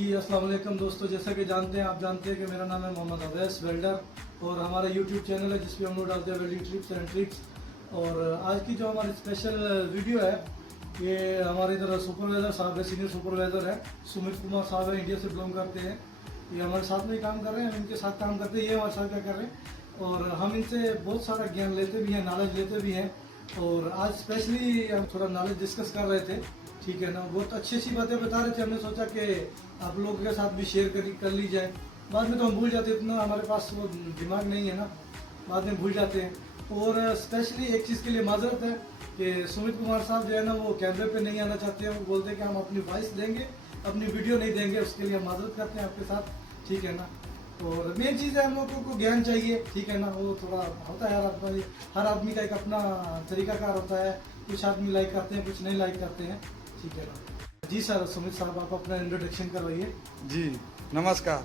जी अस्सलाम वालेकुम दोस्तों, जैसा कि आप जानते हैं कि मेरा नाम है मोहम्मद अवैस वेल्डर और हमारा यूट्यूब चैनल है जिसपे हम लोग डालते हैं वेल्डिंग टिप्स एंड ट्रिक्स। और आज की जो हमारी स्पेशल वीडियो है ये हमारे इधर सुपरवाइज़र साहब है, सीनियर सुपरवाइज़र है सुमित कुमार साहब है, इंडिया से बिलोंग करते हैं। ये हमारे साथ में ही काम कर रहे हैं, हम इनके साथ काम करते हैं, ये हमारे साथ क्या कर रहे हैं और हम इनसे बहुत सारा ज्ञान लेते भी हैं, नॉलेज लेते भी हैं। और आज स्पेशली हम थोड़ा नॉलेज डिस्कस कर रहे थे, ठीक है ना। बहुत अच्छी अच्छी बातें बता रहे थे, हमने सोचा कि आप लोगों के साथ भी शेयर कर ली जाए। बाद में तो हम भूल जाते, इतना हमारे पास वो दिमाग नहीं है ना, बाद में भूल जाते हैं। और स्पेशली एक चीज़ के लिए माजरत है कि सुमित कुमार साहब जो है ना वो कैमरे पे नहीं आना चाहते हैं, वो बोलते हैं कि हम अपनी वॉइस देंगे, अपनी वीडियो नहीं देंगे, उसके लिए हम माजरत करते हैं आपके साथ, ठीक है ना। और मेन चीज़ है हम लोगों को ज्ञान चाहिए, ठीक है ना। वो थोड़ा होता है हर आदमी का एक अपना तरीकाकार होता है, कुछ आदमी लाइक करते हैं, कुछ नहीं लाइक करते हैं, ठीक है ना। जी सर, सुमित साहब आप अपना इंट्रोडक्शन करवाइए। जी नमस्कार,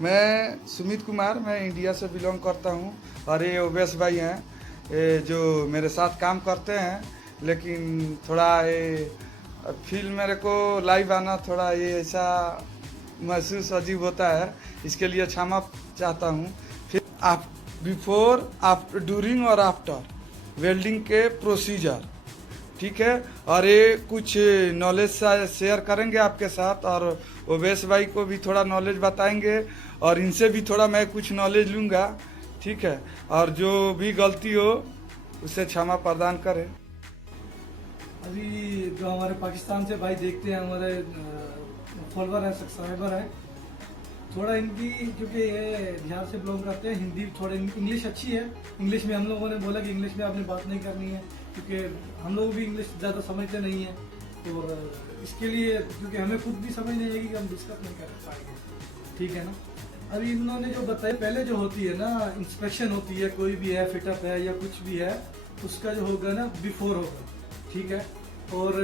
मैं सुमित कुमार, मैं इंडिया से बिलोंग करता हूँ और ये ओवैस भाई हैं ये जो मेरे साथ काम करते हैं। लेकिन थोड़ा ये फील मेरे को लाइव आना थोड़ा ये ऐसा महसूस अजीब होता है, इसके लिए क्षमा चाहता हूँ। फिर आप बिफोर आफ्टर ड्यूरिंग और आफ्टर वेल्डिंग के प्रोसीजर, ठीक है। और ये कुछ नॉलेज शेयर करेंगे आपके साथ और ओवैस भाई को भी थोड़ा नॉलेज बताएंगे और इनसे भी थोड़ा मैं कुछ नॉलेज लूँगा, ठीक है। और जो भी गलती हो उसे क्षमा प्रदान करें। अभी जो हमारे पाकिस्तान से भाई देखते हैं, हमारे फॉलोअर है, सब्सक्राइबर है, थोड़ा इनकी क्योंकि ये बिहार से बिलोंग करते हैं, हिंदी थोड़ा इंग्लिश अच्छी है। इंग्लिश में हम लोगों ने बोला कि इंग्लिश में आपने बात नहीं करनी है, क्योंकि हम लोग भी इंग्लिश ज़्यादा समझते नहीं हैं। और इसके लिए क्योंकि हमें खुद भी समझ नहीं आएगी कि हम डिस्कस नहीं कर पाएंगे, ठीक है ना। अभी इन्होंने जो बताया, पहले जो होती है ना इंस्पेक्शन होती है, कोई भी है फिटअप है या कुछ भी है, उसका जो होगा ना बिफोर होगा, ठीक है। और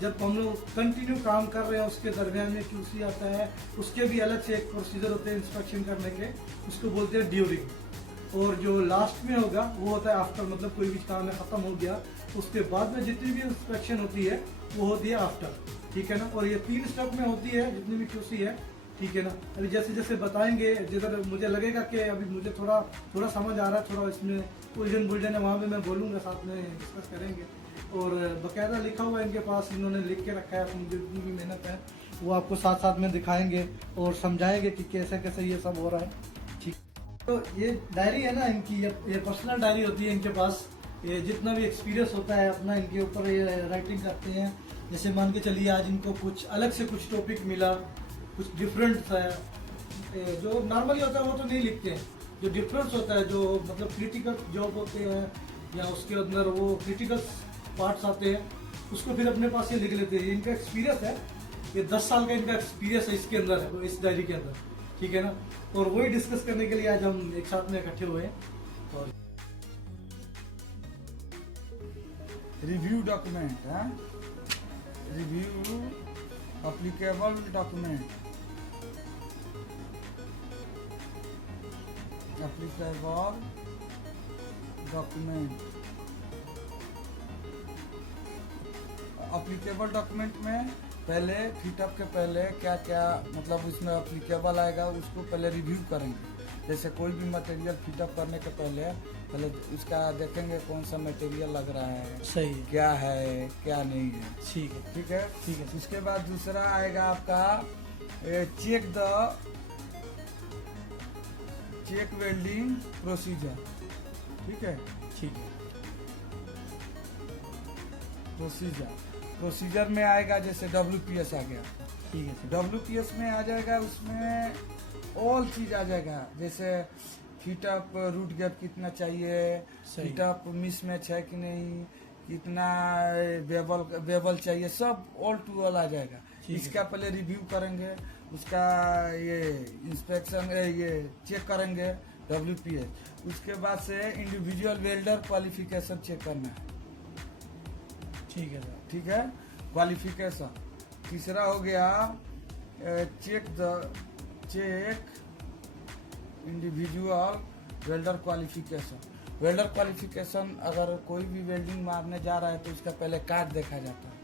जब हम लोग कंटिन्यू काम कर रहे हैं उसके दरमियान में QC आता है, उसके भी अलग से एक प्रोसीजर होते हैं इंस्पेक्शन करने के, उसको बोलते हैं ड्यूरिंग। और जो लास्ट में होगा वो होता है आफ्टर, मतलब कोई भी काम है ख़त्म हो गया उसके बाद में जितनी भी इंस्पेक्शन होती है वो होती है आफ्टर, ठीक है ना। और ये 3 स्टेप में होती है जितनी भी QC है, ठीक है ना। अभी जैसे जैसे बताएंगे, जिधर मुझे लगेगा कि अभी मुझे थोड़ा समझ आ रहा है, थोड़ा इसमें उलझन है, वहाँ पे मैं बोलूँगा, साथ में डिस्कस करेंगे। और बाकायदा लिखा हुआ है इनके पास, इन्होंने लिख के रखा है, अपनी जितनी भी मेहनत है वो आपको साथ साथ में दिखाएंगे और समझाएंगे कि कैसे कैसे ये सब हो रहा है, ठीक। तो ये डायरी है ना इनकी, ये पर्सनल डायरी होती है इनके पास। ये जितना भी एक्सपीरियंस होता है अपना, इनके ऊपर ये राइटिंग करते हैं। जैसे मान के चलिए आज इनको कुछ अलग से कुछ टॉपिक मिला, कुछ डिफरेंट है, जो नॉर्मली होता है वो तो नहीं लिखते हैं। जो डिफरेंस होता है, जो मतलब क्रिटिकल जॉब होते हैं या उसके अंदर वो क्रिटिकल पार्ट्स आते हैं, उसको फिर अपने पास ही लिख लेते हैं। इनका एक्सपीरियंस है, ये 10 साल का इनका एक्सपीरियंस है इसके अंदर है, इस डायरी के अंदर, ठीक है ना। और वही डिस्कस करने के लिए आज हम एक साथ में इकट्ठे हुए हैं। और रिव्यू डॉक्यूमेंट है, review applicable document, applicable document. Applicable document में पहले फिटअप के पहले क्या क्या मतलब उसमें एप्लीकेबल आएगा उसको पहले रिव्यू करेंगे। जैसे कोई भी मटेरियल फिटअप करने के पहले उसका देखेंगे कौन सा मटेरियल लग रहा है, सही क्या है क्या नहीं है, ठीक है, ठीक है, ठीक है। उसके बाद दूसरा आएगा आपका चेक वेल्डिंग प्रोसीजर, ठीक है, ठीक है, प्रोसीजर में आएगा जैसे WPS आ गया, ठीक है। WPS में आ जाएगा, उसमें ऑल चीज आ जाएगा, जैसे फिटअप रूट गैप कितना चाहिए, फिटअप मिस मैच है कि नहीं, कितना बेबल चाहिए, सब ऑल टू ऑल आ जाएगा। इसका पहले रिव्यू करेंगे, उसका ये इंस्पेक्शन ये चेक करेंगे WPS। उसके बाद से इंडिविजुअल वेल्डर क्वालिफिकेशन चेक करना है, ठीक है सर, ठीक है, क्वालिफिकेशन। तीसरा हो गया check individual welder qualification. Welder qualification अगर कोई भी वेल्डिंग मारने जा रहा है तो उसका पहले कार्ड देखा जाता है,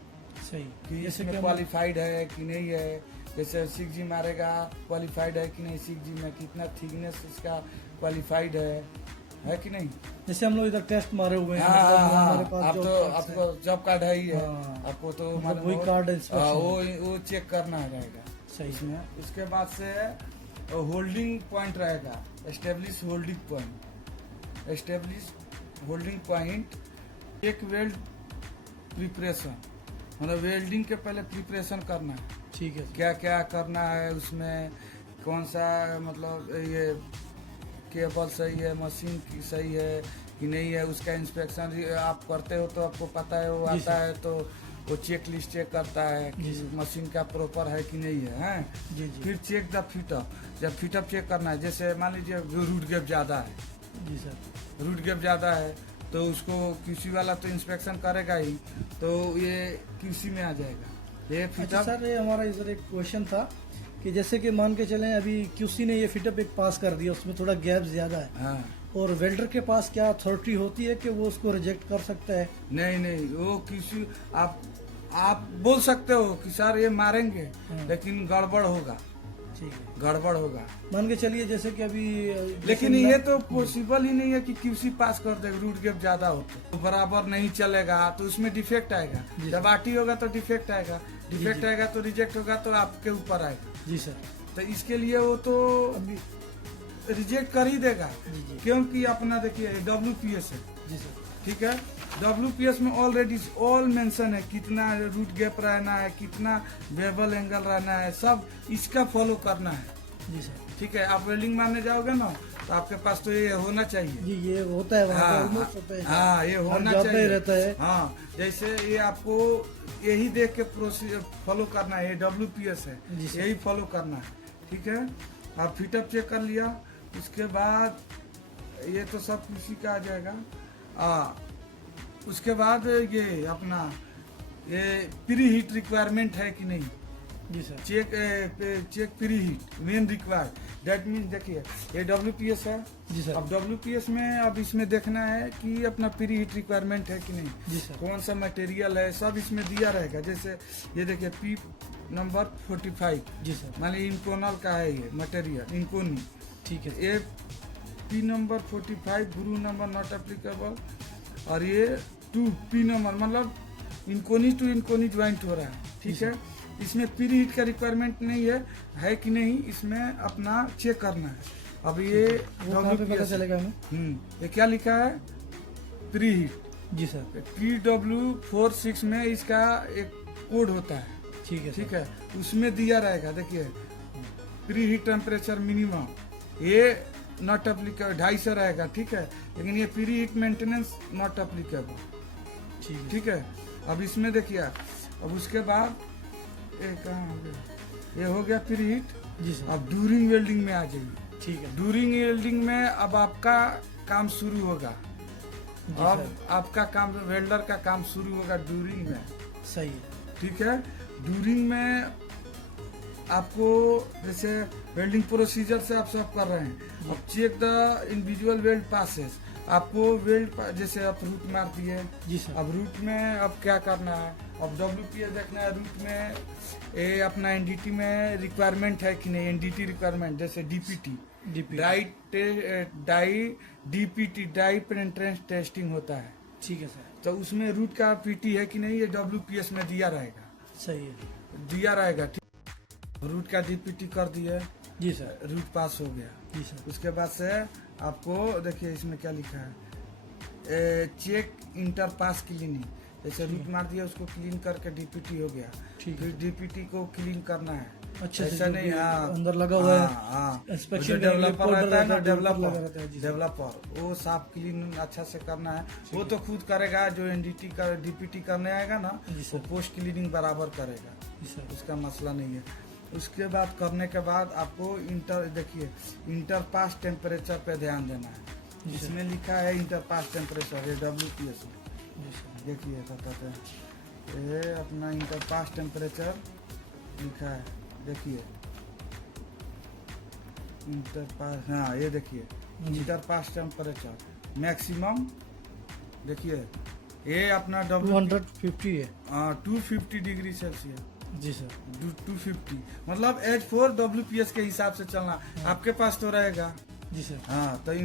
सही कि इसमें क्वालिफाइड है कि नहीं है, जैसे 6G मारेगा क्वालिफाइड है कि नहीं, 6G में कितना थिकनेस इसका क्वालिफाइड है कि नहीं। जैसे हम लोग इधर टेस्ट मारे हुए हैं, हाँ मतलब हाँ हमारे पास आप job तो cards आपको हैं। जॉब कार्ड है ही है, हाँ। आपको तो मतलब मालूम वही हो। कार्ड हाँ, इंस्पेक्शन। वो चेक करना रहेगा सही है। इसमें। उसके बाद से होल्डिंग पॉइंट रहेगा, establish holding point, establish holding point. एक वेल्ड प्रिपरेशन, मतलब वेल्डिंग के पहले प्रिपरेशन करना है, ठीक है। क्या क्या करना है उसमें, कौन सा मतलब ये केबल सही है, मशीन की सही है कि नहीं है, उसका इंस्पेक्शन आप करते हो तो आपको पता है। वो जी आता सर। है तो वो चेक लिस्ट चेक करता है कि जी सर। मशीन का प्रॉपर है कि नहीं है, हैं? जी जी। फिर चेक द फिटअप, जब फिटअप चेक करना है, जैसे मान लीजिए रूट गैप ज़्यादा है, जी सर। रूट गैप ज़्यादा है तो उसको क्यूसी वाला तो इंस्पेक्शन करेगा ही, तो ये क्यूसी में आ जाएगा ये अच्छा फिटअप। सर, ये हमारा इधर एक क्वेश्चन था कि जैसे कि मान के चलें अभी क्यूसी ने ये फिटअप एक पास कर दिया, उसमें थोड़ा गैप ज्यादा है, हाँ और वेल्डर के पास क्या अथॉरिटी होती है कि वो उसको रिजेक्ट कर सकता है? नहीं नहीं, वो किसी आप बोल सकते हो कि सर ये मारेंगे, हाँ। लेकिन गड़बड़ होगा, ठीक है। गड़बड़ होगा। मान के चलिए जैसे कि अभी लेकिन ये तो पॉसिबल ही नहीं है कि क्यूसी पास कर दे, रूट गैप ज्यादा हो तो बराबर नहीं चलेगा, तो उसमें डिफेक्ट आएगा। जी जब आरटी होगा तो डिफेक्ट आएगा, डिफेक्ट जी। आएगा तो रिजेक्ट होगा, तो आपके ऊपर आएगा। जी सर। तो इसके लिए वो तो अभी रिजेक्ट कर ही देगा, जी जी। क्योंकि अपना देखिए WPS है, जी सर। ठीक है। WPS में ऑलरेडी ऑल मेंशन है, कितना रूट गैप रहना है, कितना बेवल एंगल रहना है, सब इसका फॉलो करना है, जी सर। ठीक है। आप वेल्डिंग मारने जाओगे ना तो आपके पास तो ये होना चाहिए। जी, ये होता है वहाँ पे, हाँ almost होता है। हाँ, ये हर होना job में चाहिए रहता है। हाँ, जैसे ये आपको यही देख के प्रोसीजर फॉलो करना है, ये WPS है, जी सर। यही फॉलो करना है, ठीक है। आप फिटअप चेक कर लिया, उसके बाद ये तो सब किसी का आ जाएगा। उसके बाद ये अपना ये प्री हीट रिक्वायरमेंट है कि नहीं, जी sir. Check preheat main required, that mean देखिए ये WPS है। जी सर। अब WPS में अब इसमें देखना है कि अपना प्री हीट रिक्वायरमेंट है कि नहीं, जी सर। कौन सा मटेरियल है, सब इसमें दिया रहेगा। जैसे ये देखिए P नंबर 45, जी सर। मान लीजिए इनकोनल का है ये मटेरियल, इनकोनी, ठीक है। ये P number 45 Guru number not applicable, और ये 2P नंबर मतलब इनकोनी टू इनकोनी ज्वाइंट हो रहा है, ठीक है। इसमें प्री हीट का रिक्वायरमेंट नहीं है कि नहीं, इसमें अपना चेक करना है। अब ये वो कहाँ पे पता चलेगा हमें? ये क्या लिखा है, प्री हीट। जी सर। PW46 में इसका एक कोड होता है, ठीक है। ठीक है, उसमें दिया रहेगा। देखिए प्री हीट टेम्परेचर मिनिमम ये नॉट एप्लीकेबल 250 रहेगा, ठीक है, लेकिन ये pre heat maintenance not applicable, ठीक है। ठीक है। अब इसमें देखिए, अब उसके बाद ये कहाँ हो गया, ये हो गया प्री हीट। जी सर। अब ड्यूरिंग वेल्डिंग में आ जाइए, ठीक है। ड्यूरिंग वेल्डिंग में अब आपका काम शुरू होगा, जी अब सर। आपका काम वेल्डर का काम शुरू होगा ड्यूरिंग में, सही है। ठीक है। ड्यूरिंग में आपको जैसे वेल्डिंग प्रोसीजर से आप सब कर रहे हैं, अब check the individual weld passes, आपको जैसे आप रूट मार दिए, जी सर। अब रूट में अब क्या करना है, अब WPS देखना है रूट में, ये अपना NDT में रिक्वायरमेंट है कि नहीं, NDT रिक्वायरमेंट जैसे DPT dye DPT dye penetrants testing होता है, ठीक है सर। तो उसमें रूट का PT है कि नहीं, ये WPS में दिया रहेगा, सही है। दिया रहेगा, ठीक। रूट का DPT कर दिए, जी सर। रूट पास हो गया। जी सर। उसके बाद से आपको देखिए इसमें क्या लिखा है, चेक इंटर पास क्लीनिंग, जैसे रूट मार दिया उसको क्लीन करके DPT हो गया, ठीक है। फिर DPT को क्लीन करना है, अच्छे से ऐसा जो नहीं। भी हाँ, अंदर लगा हुआ है, हाँ, inspection जो का डेवलपर folder रहता है ना, रहता है, developer लगा रहता है, जी सर। डेवलपर वो साफ क्लीन अच्छा से करना है, वो तो खुद करेगा। जो NDT का DPT करने आएगा ना, जी वो सर। पोस्ट क्लीनिंग बराबर करेगा, जी सर। उसका मसला नहीं है। उसके बाद करने के बाद आपको देखिए इंटर पास टेम्परेचर पे ध्यान देना है, जी सर। इसमें लिखा है इंटर पास टेम्परेचर, ये WPS में जी सर। देखिए बताते हैं, ये अपना इंटर पास टेम्परेचर लिखा है, देखिए इंटर पास, हाँ ये देखिए इंटर पास टेम्परेचर मैक्सिमम, देखिए ये अपना 250 है। 250 डिग्री सेल्सियस, जी सर। 250, मतलब H4 WPS के हिसाब से चलना। आपके पास तो रहेगा। जी सर। हाँ, तो ये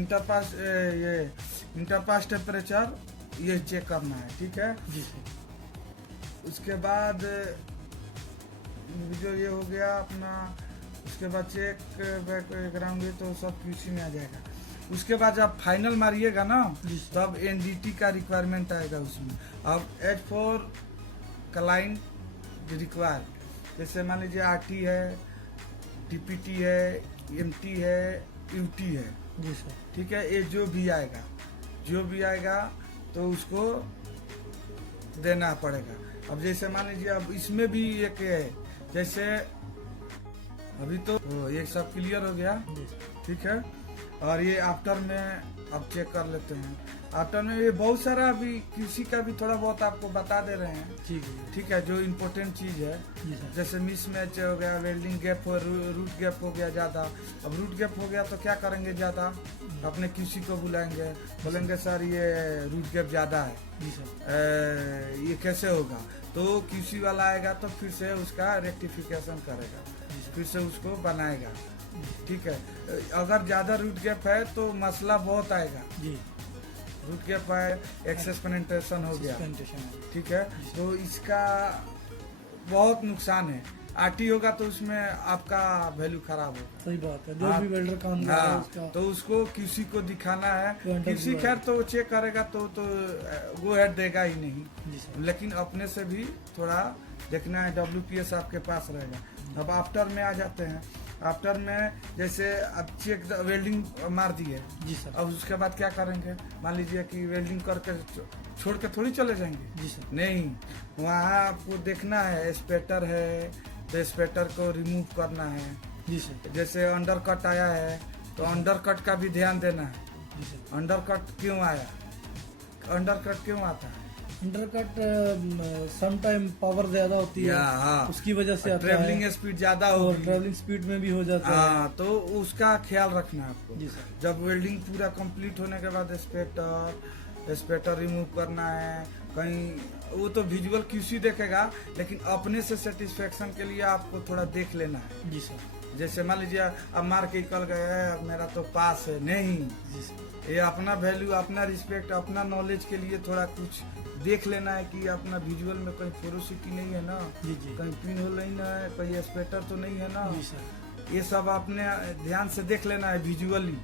इंटरपास टेम्परेचर ये चेक करना है, ठीक है। जी सर। उसके बाद जो ये हो गया अपना, उसके बाद चेक बैक कराऊंगे तो सब QC में आ जाएगा। उसके बाद जब फाइनल मारिएगा ना, जी सर। तब NDT का रिक्वायरमेंट आएगा उसमें। अब H4 क्लाइंट रिक्वायर, जैसे मान लीजिए RT है, TPT है, MT है, UT है, जी सर। ठीक है। ये जो भी आएगा तो उसको देना पड़ेगा। अब जैसे मान लीजिए अब इसमें भी एक है, जैसे अभी तो ये सब क्लियर हो गया, जी सर। ठीक है। और ये आफ्टर में अब चेक कर लेते हैं। आफ्टर में ये बहुत सारा अभी QC का भी थोड़ा बहुत आपको बता दे रहे हैं, ठीक है। ठीक है, जो इम्पोर्टेंट चीज है। जी सर। जैसे मिस मैच हो गया, वेल्डिंग गैप हो, रूट गैप हो गया ज्यादा। अब रूट गैप हो गया तो क्या करेंगे, ज्यादा अपने QC को बुलाएंगे, बोलेंगे सर ये रूट गैप ज्यादा है, जी सर। ये कैसे होगा। तो QC वाला आएगा तो फिर से उसका रेक्टिफिकेशन करेगा, फिर से उसको बनाएगा, ठीक है। अगर ज्यादा रूट गैप है तो मसला बहुत आएगा। जी। रूट गैप है, एक्सेस पेनिट्रेशन हो गया, ठीक है, तो इसका बहुत नुकसान है। RT होगा तो उसमें आपका वैल्यू खराब होगा। सही बात है, जो हाँ, भी वेल्डर काम कर रहा है हाँ, उसका। तो उसको QC को दिखाना है। तो QC खैर तो चेक करेगा तो वो हेड देगा ही नहीं, जी सर। लेकिन अपने से भी थोड़ा देखना है। WPS आपके पास रहेगा। अब आफ्टर में आ जाते हैं। आफ्टर में जैसे अब चेक वेल्डिंग मार दिए, जी सर। अब उसके बाद क्या करेंगे, मान लीजिए कि वेल्डिंग करके छोड़ के थोड़ी चले जाएंगे, जी सर। नहीं, वहाँ आपको देखना है। स्पेटर है तो स्पेटर को रिमूव करना है। जी सर। जैसे अंडर कट आया है तो अंडर कट का भी ध्यान देना है। जी सर। अंडर कट क्यों आया, अंडर कट क्यों आता है, अंडरकट सम टाइम पावर ज्यादा होती है, हाँ, उसकी वजह से आता ट्रेवलिंग है। स्पीड ज्यादा और होगी, ट्रैवलिंग स्पीड में भी हो जाता है। हाँ, तो उसका ख्याल रखना है आपको। जी सर। जब वेल्डिंग पूरा कंप्लीट होने के बाद स्पेटर रिमूव करना है। कहीं वो तो विजुअल QC देखेगा, लेकिन अपने से सेटिस्फेक्शन के लिए आपको थोड़ा देख लेना है। जी सर। जैसे मान लीजिए अब मार के निकल गए, अब मेरा तो पास है, नहीं, जी सर। ये अपना वैल्यू, अपना रिस्पेक्ट, अपना नॉलेज के लिए थोड़ा कुछ देख लेना है कि अपना विजुअल में कहीं पोरोसिटी नहीं है ना, जी जी। कहीं पिन होल नहीं ना है, कहीं स्पेटर तो नहीं है ना, जी सर। ये सब आपने ध्यान से देख लेना है विजुअली।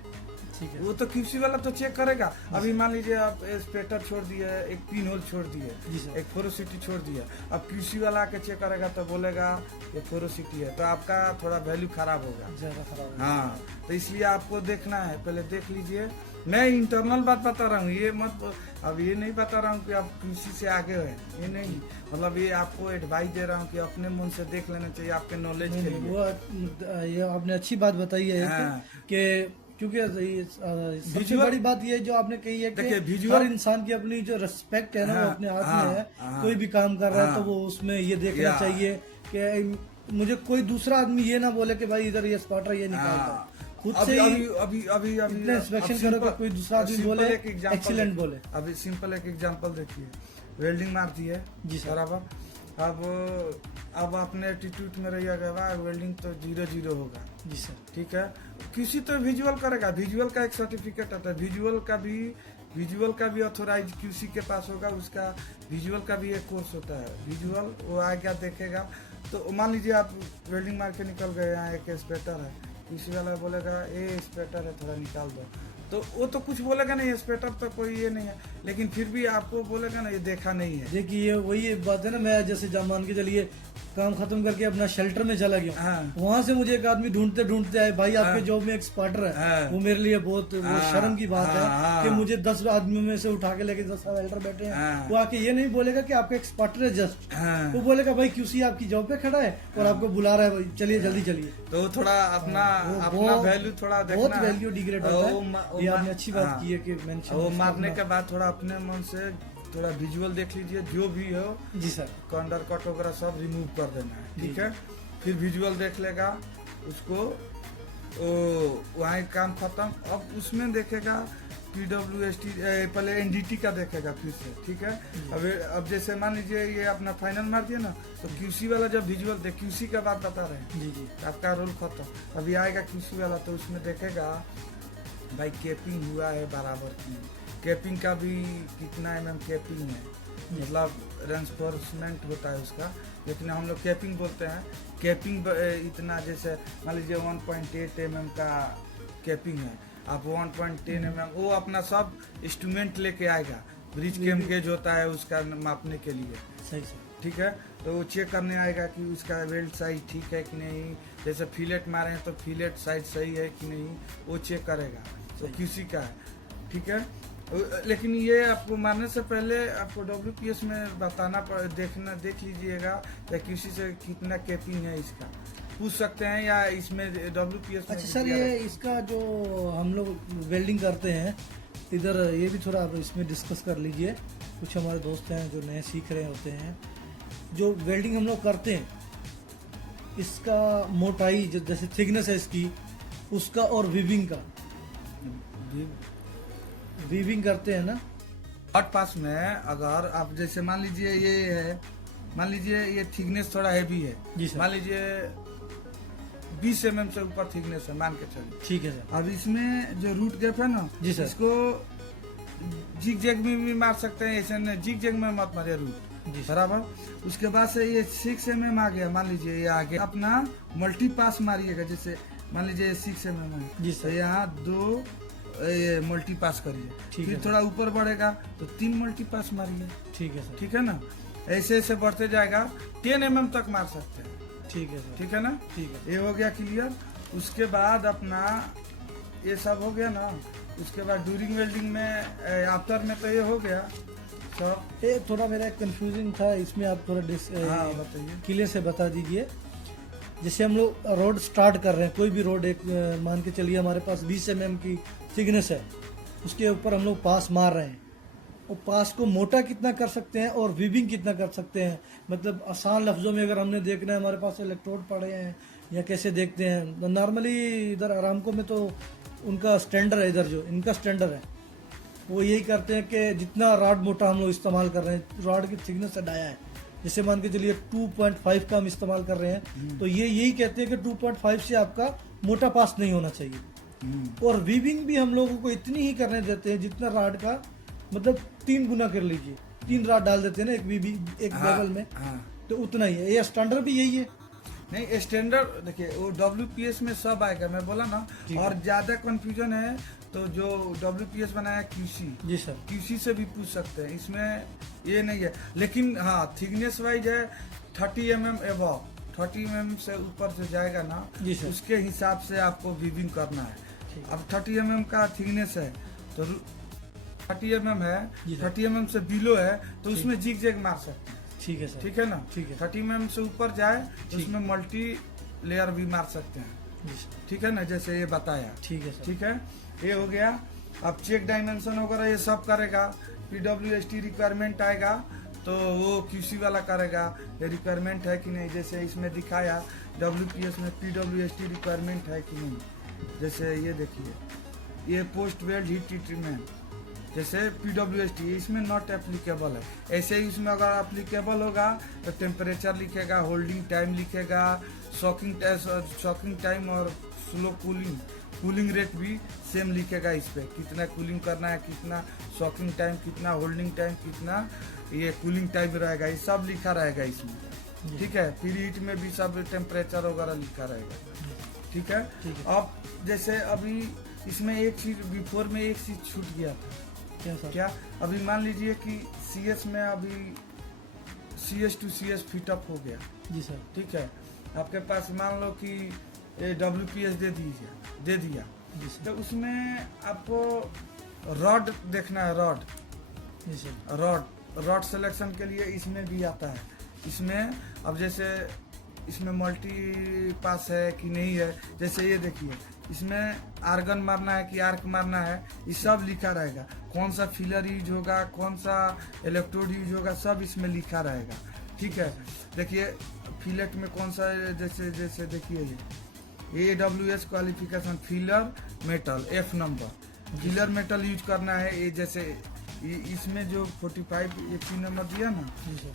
ठीक है। वो तो QC वाला तो चेक करेगा। अभी मान लीजिए आप स्पेटर छोड़ दिए, एक पिन होल छोड़ दिए, जी सर। एक पोरोसिटी छोड़ दिया, अब QC वाला आके चेक करेगा तो बोलेगा ये पोरोसिटी है, तो आपका थोड़ा वैल्यू खराब होगा। ज्यादा खराब है। हाँ, तो इसलिए आपको देखना है, पहले देख लीजिए। मैं इंटरनल बात बता रहा हूँ, ये मत, अब ये नहीं बता रहा हूँ कि आप QC से आगे हैं, ये नहीं, मतलब ये आपको एडवाइस दे रहा हूँ कि अपने मन से देख लेना चाहिए आपके नॉलेज के लिए। वो ये आपने अच्छी बात बताई है हाँ। कि क्योंकि सबसे Visual- बड़ी बात ये जो आपने कही है देखिए, कि visual- हर इंसान की अपनी जो रिस्पेक्ट है ना, वो हाँ, अपने हाथ हाँ, में है। हाँ, कोई भी काम कर रहा है हाँ, तो वो उसमें ये देखना या। चाहिए कि मुझे कोई दूसरा आदमी ये ना बोले कि भाई इधर ये स्पॉटर ये निकालता हाँ। है। खुद अभी से ही अभी अभी अभी इतना इंस्पेक्शन करो कि कोई दूसरा आदमी बोले एक्सीलेंट बोले। अभी सिंपल एक एग्जांपल देखिए, वेल्डिंग मारती है जी सर। बराबर। अब आपने एटीट्यूड में रहिएगा, वेल्डिंग तो 0-0 होगा, जी सर। ठीक है। QC तो विजुअल करेगा, विजुअल का एक सर्टिफिकेट आता है, विजुअल का भी ऑथोराइज QC के पास होगा, उसका विजुअल का भी एक कोर्स होता है। विजुअल वो आएगा, देखेगा। तो मान लीजिए आप वेल्डिंग मार के निकल गए, यहाँ एक स्पेटर है, QC वाला बोलेगा ये स्पेटर है, थोड़ा निकाल दो, तो वो तो कुछ बोलेगा नहीं, स्पेटर तो कोई ये नहीं है, लेकिन फिर भी आपको बोलेगा ना ये देखा नहीं है। देखिए वही बात है ना, मैं जैसे मान के चलिए काम खत्म करके अपना शेल्टर में चला गया, हाँ। वहाँ से मुझे एक आदमी ढूंढते ढूंढते आए, भाई आपके हाँ। जॉब में एक स्पॉटर है। हाँ। वो मेरे लिए बहुत वो हाँ। शर्म की बात है हाँ। कि मुझे 10 आदमियों में से उठा के लेके 10 वेल्डर बैठे हैं। हाँ। वो आके ये नहीं बोलेगा कि आपका एक स्पॉटर है जस्ट, हाँ। वो बोलेगा भाई QC आपकी जॉब पे खड़ा है और आपको बुला रहा है, भाई चलिए जल्दी चलिए। तो थोड़ा अपना वैल्यू थोड़ा देखना बहुत है। वैल्यू डिग्रेड होता है। ये आपने अच्छी बात की है कि मेंशन वो मारने के बाद थोड़ा अपने मन से थोड़ा विजुअल देख लीजिए, जो भी हो, जी सर। अंडर कट वगैरह सब रिमूव कर देना है, ठीक है। फिर विजुअल देख लेगा उसको, वहाँ काम खत्म। अब उसमें देखेगा PWST पहले NDT का देखेगा फिर से, ठीक है। अब जैसे मान लीजिए ये अपना फाइनल मार दिया ना, तो QC वाला जब विजुअल दे, QC का बात बता रहे हैं जी जी। आपका रोल खत्म। अभी आएगा QC वाला, तो उसमें देखेगा भाई कैपिंग हुआ है बराबर की, कैपिंग का भी कितना MM कैपिंग है, मतलब रेंफोर्समेंट होता है उसका, लेकिन हम लोग कैपिंग बोलते हैं। कैपिंग इतना, जैसे मान लीजिए 1.8 mm का कैपिंग है, आप 1.10 mm वो अपना सब इंस्ट्रूमेंट लेके आएगा। ब्रिज कैम गेज होता है उसका मापने के लिए, सही सही। ठीक है। तो वो चेक करने आएगा कि उसका वेल्ट साइज ठीक है कि नहीं, जैसे फिलेट मारे हैं तो फिलेट साइज सही है कि नहीं, वो चेक करेगा। तो QC का है, ठीक है। लेकिन ये आपको मारने से पहले आपको WPS में बताना देख लीजिएगा या QC से कितना कैपिंग है इसका पूछ सकते हैं, या इसमें WPS में। अच्छा सर, ये इसका जो हम लोग वेल्डिंग करते हैं इधर, ये भी थोड़ा आप इसमें डिस्कस कर लीजिए। कुछ हमारे दोस्त हैं जो नए सीख रहे होते हैं, जो वेल्डिंग हम लोग करते हैं, इसका मोटाई जैसे थिकनेस है इसकी, उसका और वीविंग का, वीविंग करते हैं ना हॉट पास में, अगर आप जैसे मान लीजिए ये है, मान लीजिए ये थिकनेस थोड़ा हैवी है जी सर। मान लीजिए 20 mm से ऊपर थिकनेस है, मान के चलिए, ठीक है सर। अब इसमें जो रूट गैप है ना जी सर। इसको जिग जैग में भी मार सकते हैं, ऐसे नहीं जिग जैग में मत मारिए रूट, जी सर। बराबर। उसके बाद से ये 6 mm आ गया, मान लीजिए ये आगे अपना मल्टी पास मारिएगा, जैसे मान लीजिए 6 mm है, जी तो सर। यहाँ 2 ये मल्टी पास करिए, ठीक फिर है थोड़ा ऊपर बढ़ेगा तो 3 मल्टी पास मारिए, ठीक है सर। ठीक है ना। ऐसे ऐसे बढ़ते जाएगा, 10 mm तक मार सकते हैं, ठीक है सर। ठीक है ना। ठीक है। ये हो गया क्लियर। उसके बाद अपना ये सब हो गया ना, उसके बाद ड्यूरिंग वेल्डिंग में आफ्टर में तो ये हो गया सब। ये थोड़ा मेरा कंफ्यूजिंग था इसमें, आप थोड़ा हाँ बताइए। क्लियर से बता दीजिए। जैसे हम लोग रोड स्टार्ट कर रहे हैं, कोई भी रोड, एक मान के चलिए हमारे पास 20 mm की थिकनेस है, उसके ऊपर हम लोग पास मार रहे हैं, और पास को मोटा कितना कर सकते हैं और वीविंग कितना कर सकते हैं, मतलब आसान लफ्जों में अगर हमने देखना है, हमारे पास इलेक्ट्रोड पड़े हैं या कैसे देखते हैं। नॉर्मली इधर आरामको में तो उनका स्टैंडर्ड है, इधर जो इनका स्टैंडर्ड है वो यही करते हैं कि जितना रॉड मोटा हम लोग इस्तेमाल कर रहे हैं, रॉड की थिकनेस डाया है, जैसे मान के चलिए 2.5 का हम इस्तेमाल कर रहे हैं, तो ये यही कहते हैं कि 2.5 से आपका मोटा पास नहीं होना चाहिए। और वीविंग भी हम लोगों को इतनी ही करने देते हैं जितना रॉड का, मतलब 3 गुना कर लीजिए, 3 रॉड डाल देते हैं ना एक लेवल में, तो उतना ही है। ये स्टैंडर्ड भी यही है। नहीं स्टैंडर्ड देखिए, वो WPS में सब आएगा, मैं बोला ना। और ज्यादा कंफ्यूजन है तो जो WPS बनाया QC, जी सर। QC से भी पूछ सकते हैं, इसमें ये नहीं है। लेकिन हाँ थिकनेस वाइज है 30 mm एबव, 30 mm से ऊपर से जाएगा ना, जी सर। उसके हिसाब से आपको वीविंग करना है। अब 30 mm का थिकनेस है तो 30 mm है, 30 mm से बिलो है तो उसमें जिग जैग मार सकते हैं, ठीक है सर। ठीक है ना। ठीक है। 30 mm से ऊपर जाए तो उसमें मल्टी लेयर भी मार सकते हैं, जी सर। ठीक है ना, जैसे ये बताया, ठीक है सर। ठीक है। ये हो गया। अब चेक डायमेंशन वगैरह ये सब करेगा, PWST रिक्वायरमेंट आएगा तो वो QC वाला करेगा ये रिक्वायरमेंट है कि नहीं, जैसे इसमें दिखाया WPS में PWST रिक्वायरमेंट है कि नहीं। जैसे ये देखिए, ये पोस्ट वेल्ड हीट ट्रीटमेंट, जैसे PWST इसमें नॉट एप्लीकेबल है। ऐसे ही इसमें अगर एप्लीकेबल होगा तो टेम्परेचर लिखेगा, होल्डिंग टाइम लिखेगा, शॉकिंग टाइम और स्लो कूलिंग रेट भी सेम लिखेगा। इस पे कितना कूलिंग करना है, कितना शॉकिंग टाइम, कितना होल्डिंग टाइम, कितना ये कूलिंग टाइम रहेगा, ये सब लिखा रहेगा इसमें, ठीक है। फिर हीट में भी सब टेम्परेचर वगैरह लिखा रहेगा, ठीक है। अब जैसे अभी इसमें एक चीज बिफोर में एक चीज छूट गया था, क्या अभी मान लीजिए कि CS में अभी CS to CS फिटअप हो गया, जी सर। ठीक है। आपके पास मान लो कि WPS दे दिया, तो उसमें आपको रॉड देखना है, रॉड सिलेक्शन के लिए इसमें भी आता है। इसमें अब जैसे इसमें मल्टी पास है कि नहीं है, जैसे ये देखिए इसमें आर्गन मारना है कि आर्क मारना है, ये सब लिखा रहेगा। कौन सा फिलर यूज होगा, कौन सा इलेक्ट्रोड यूज होगा, सब इसमें लिखा रहेगा, ठीक है। देखिए फिलेट में कौन सा, जैसे देखिए ये AWS qualification filler metal F number, filler metal use करना है। ये जैसे इसमें जो 45 ये पिन नंबर दिया ना, जी सर,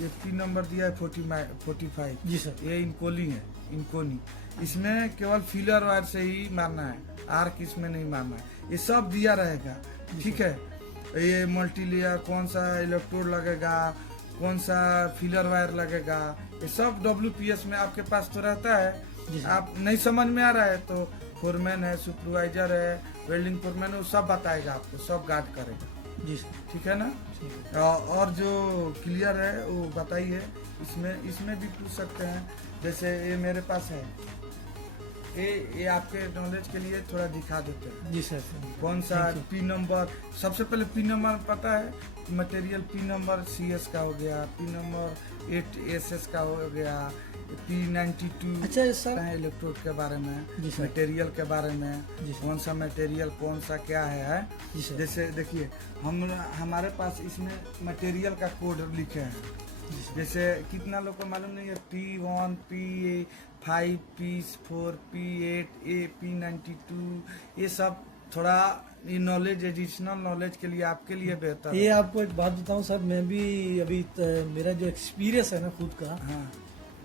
ये पिन नंबर दिया है 45 जी सर, ये इनकोली है, इनकोनी। इसमें केवल फिलर वायर से ही मारना है, आर्क इसमें नहीं मारना है। ये सब दिया रहेगा, ठीक है। ये मल्टी लेयर कौन सा इलेक्ट्रोड लगेगा, कौन सा फिलर वायर लगेगा, ये सब WPS में आपके पास तो रहता है। आप नहीं समझ में आ रहा है तो फोरमैन है, सुपरवाइजर है, वेल्डिंग फोरमैन है, वो सब बताएगा आपको, सब गाइड करेगा। जी सर, ठीक है ना। और जो क्लियर है वो बताइए। इसमें भी पूछ सकते हैं। जैसे ये मेरे पास है, ये आपके नॉलेज के लिए थोड़ा दिखा देते हैं। जी सर, कौन सा पिन नंबर, सबसे पहले पिन नंबर पता है, मटेरियल पिन नंबर CS का हो गया, पिन नंबर 8SS का हो गया, P92। अच्छा सर, इलेक्ट्रोड के बारे में, जी सर, मटेरियल के बारे में, जी सर, कौन सा मटेरियल कौन सा क्या है। जी सर, जैसे देखिए हमारे पास इसमें मटेरियल का कोड लिखे हैं। जी सर, जैसे कितना लोग को मालूम नहीं है, P1 P5 P4 P8 P92, ये सब थोड़ा ये नॉलेज, एडिशनल नॉलेज के लिए आपके लिए बेहतर ये आपको एक बात बताऊं सर, मैं भी अभी मेरा जो एक्सपीरियंस है ना खुद का, हाँ।